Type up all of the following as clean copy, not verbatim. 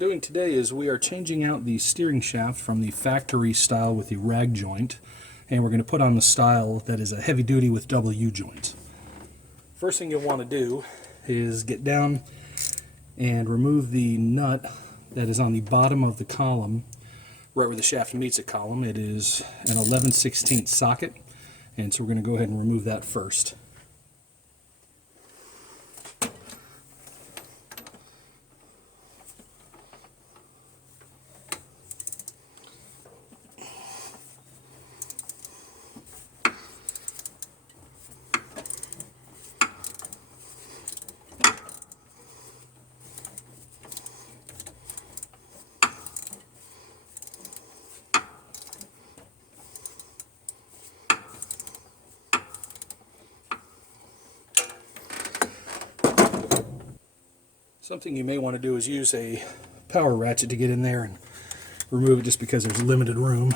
doing today is we are changing out the steering shaft from the factory style with the rag joint, and we're going to put on the style that is a heavy duty with double U-joints. First thing you'll want to do is get down and remove the nut that is on the bottom of the column, right where the shaft meets the column. It is an 11/16 socket, and so we're going to go ahead and remove that first. Something you may want to do is use a power ratchet to get in there and remove it, just because there's limited room.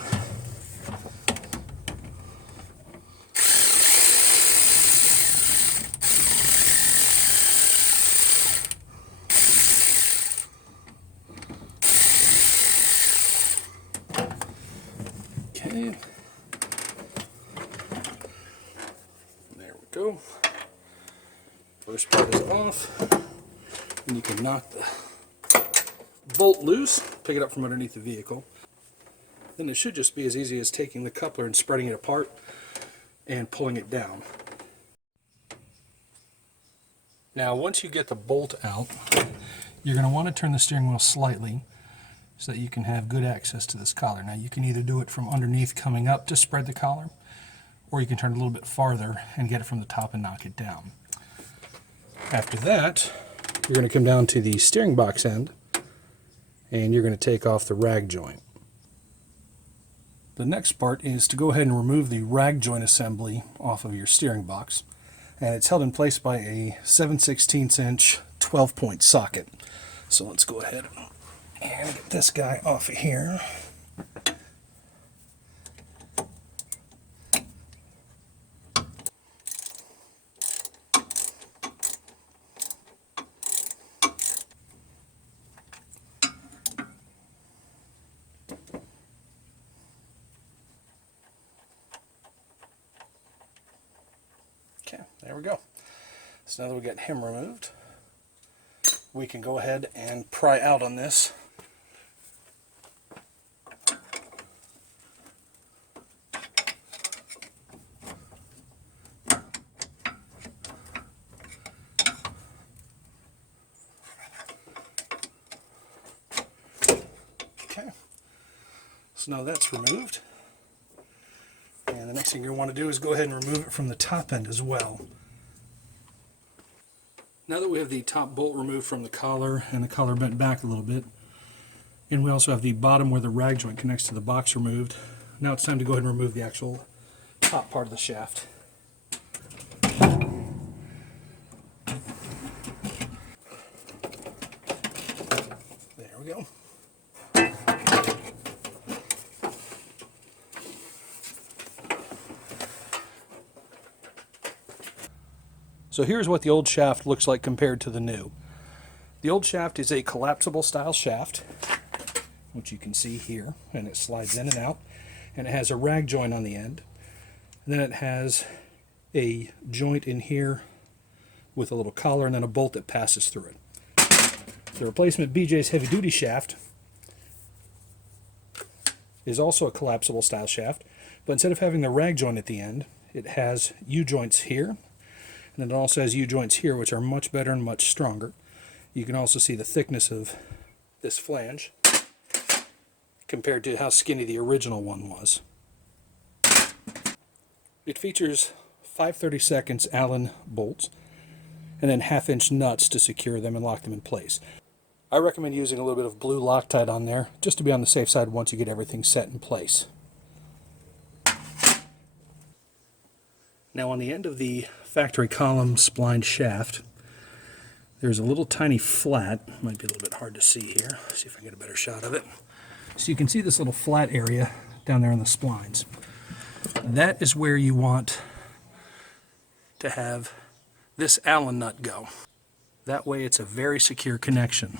Okay. There we go. First part is off. And you can knock the bolt loose, pick it up from underneath the vehicle. Then it should just be as easy as taking the coupler and spreading it apart and pulling it down. Now once you get the bolt out, you're going to want to turn the steering wheel slightly so that you can have good access to this collar. Now you can either do it from underneath coming up to spread the collar, or you can turn it a little bit farther and get it from the top and knock it down. After that, you're going to come down to the steering box end and you're going to take off the rag joint. The next part is to go ahead and remove the rag joint assembly off of your steering box, and it's held in place by a 7/16 inch 12-point socket. So let's go ahead and get this guy off of here. Okay, there we go. So now that we got him removed, we can go ahead and pry out on this. Okay, so now that's removed. And the next thing you'll want to do is go ahead and remove it from the top end as well. Now that we have the top bolt removed from the collar and the collar bent back a little bit, and we also have the bottom where the rag joint connects to the box removed, now it's time to go ahead and remove the actual top part of the shaft. There we go. So here's what the old shaft looks like compared to the new. The old shaft is a collapsible style shaft, which you can see here, and it slides in and out, and it has a rag joint on the end, and then it has a joint in here with a little collar and then a bolt that passes through it. The replacement BJ's heavy duty shaft is also a collapsible style shaft, but instead of having the rag joint at the end, it has U-joints here. And it also has U-joints here, which are much better and much stronger. You can also see the thickness of this flange compared to how skinny the original one was. It features 5/32 Allen bolts and then 1/2-inch nuts to secure them and lock them in place. I recommend using a little bit of blue Loctite on there just to be on the safe side once you get everything set in place. Now on the end of the factory column splined shaft, there's a little tiny flat. Might be a little bit hard to see here. See if I can get a better shot of it. So you can see this little flat area down there in the splines. That is where you want to have this Allen nut go. That way it's a very secure connection.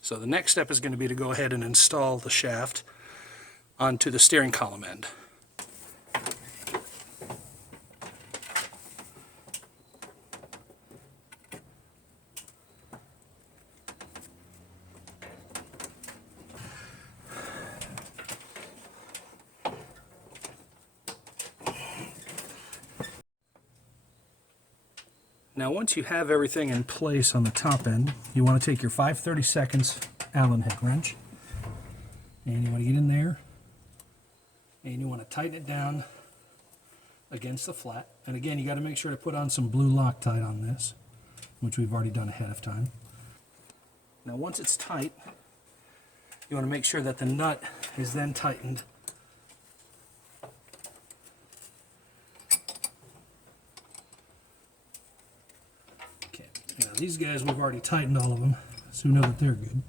So the next step is going to be to go ahead and install the shaft onto the steering column end. Now once you have everything in place on the top end, you want to take your 5/32 Allen head wrench and you want to get in there and you want to tighten it down against the flat. And again, you got to make sure to put on some blue Loctite on this, which we've already done ahead of time. Now once it's tight, you want to make sure that the nut is then tightened Now these guys, we've already tightened all of them, so we know that they're good.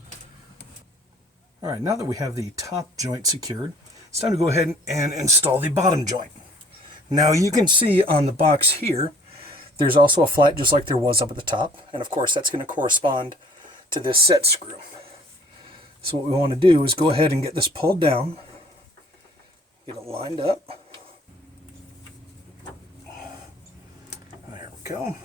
All right, now that we have the top joint secured, it's time to go ahead and install the bottom joint. Now you can see on the box here, there's also a flat just like there was up at the top, and of course that's going to correspond to this set screw. So what we want to do is go ahead and get this pulled down, get it lined up. There we go.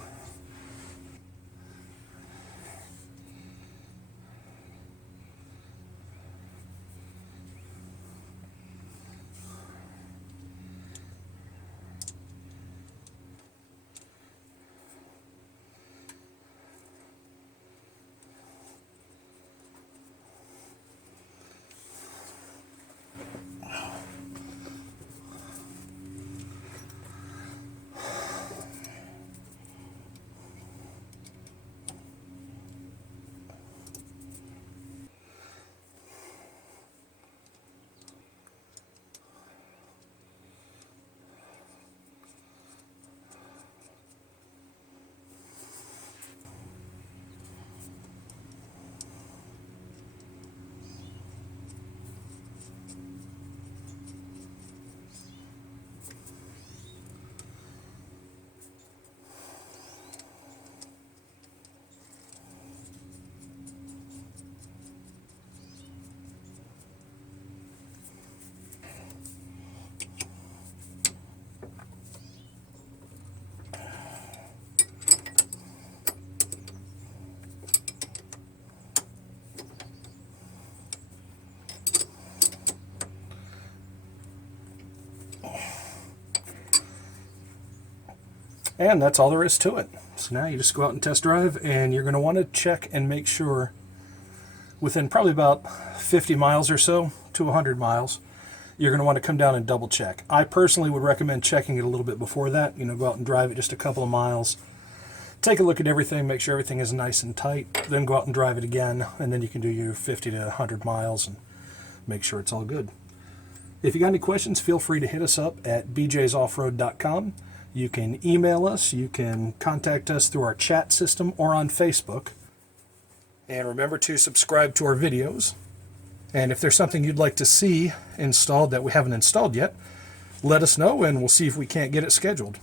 And that's all there is to it. So now you just go out and test drive, and you're going to want to check and make sure within probably about 50 miles or so to 100 miles, you're going to want to come down and double check. I personally would recommend checking it a little bit before that. You know, go out and drive it just a couple of miles, take a look at everything, make sure everything is nice and tight, then go out and drive it again, and then you can do your 50 to 100 miles and make sure it's all good. If you got any questions, feel free to hit us up at bjsoffroad.com. You can email us, you can contact us through our chat system or on Facebook. And remember to subscribe to our videos. And if there's something you'd like to see installed that we haven't installed yet, let us know and we'll see if we can't get it scheduled.